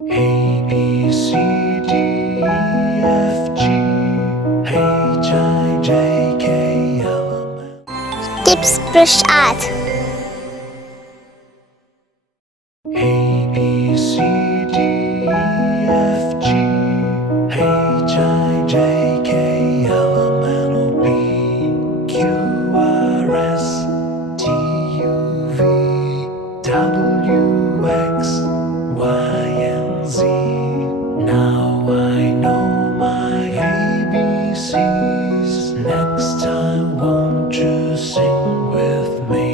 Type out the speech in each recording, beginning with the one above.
A, B, C, D, E, F, G, H, I, J, K, L, M, N. Gibs brush art. A, B, C, D, E, F, G, H, I, J, K, L, M, N, O, P, Q, R, S, T, U, V, W, X, Y, and Z. Now I know my ABCs. Next time, won't you sing with me?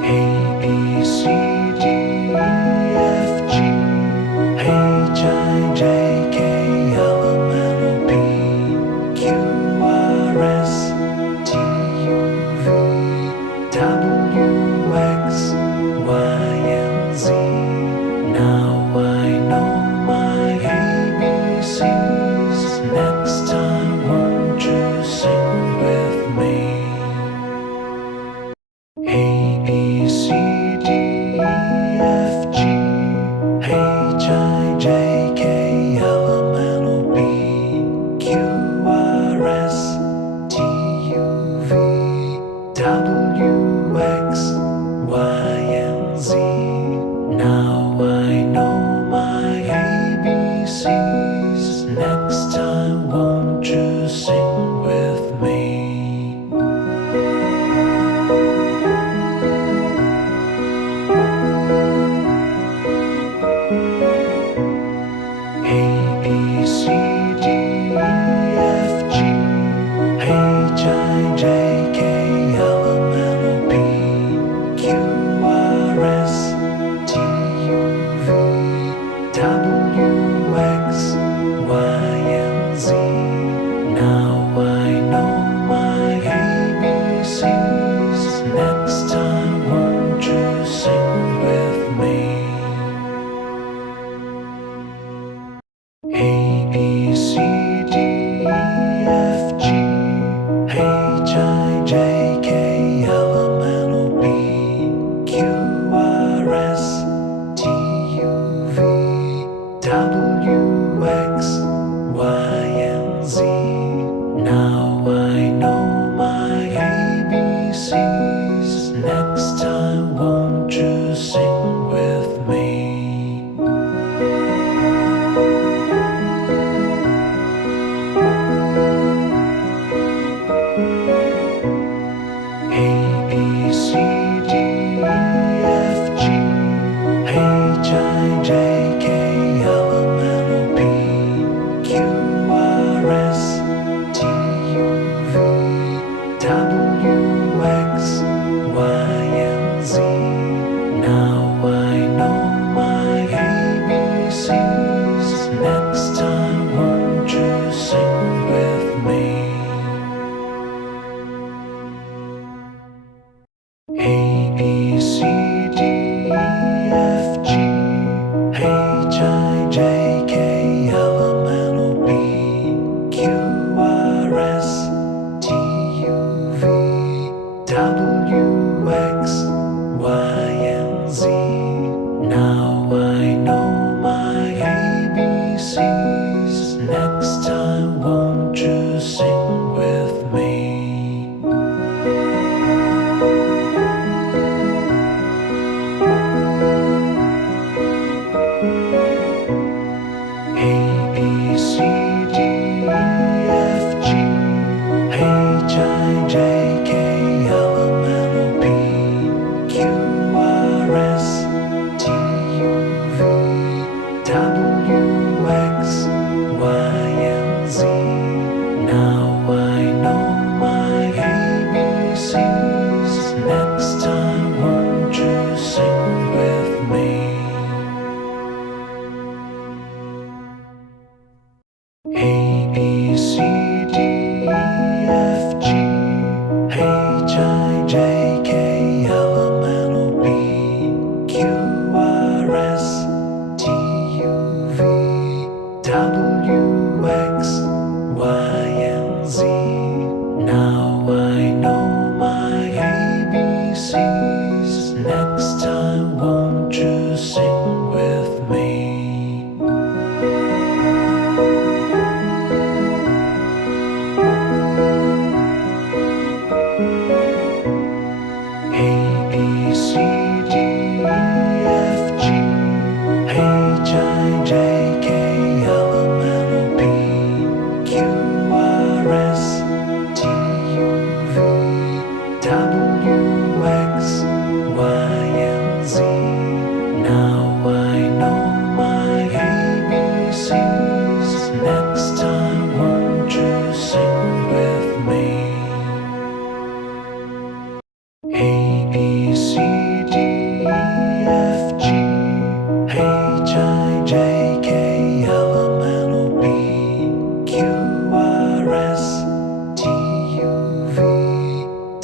A, B, C, D, E, F, G, H, I, J, K, L, M, N, O, P, Q, R, S, T, U, V, W, X, Y, and Z. Now I know my ABCs. Next time, won't you sing with me? A, B, C, D, E, F, G, H, I, J, K, L, M, N, O, P, Q, R, S, T, U, V, W, X, Y, and Z. Now I know my ABCs. Next time, won't you sing with me? A, B, C, D, E, F, G, H, I, J, K, L, M, N, O, P, Q, R, S, T, U, V, W, X, Y, and Z. Now I know my ABCs. Next time, won't you sing with me? A, B, C, D, E, F, G, H, I,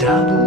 W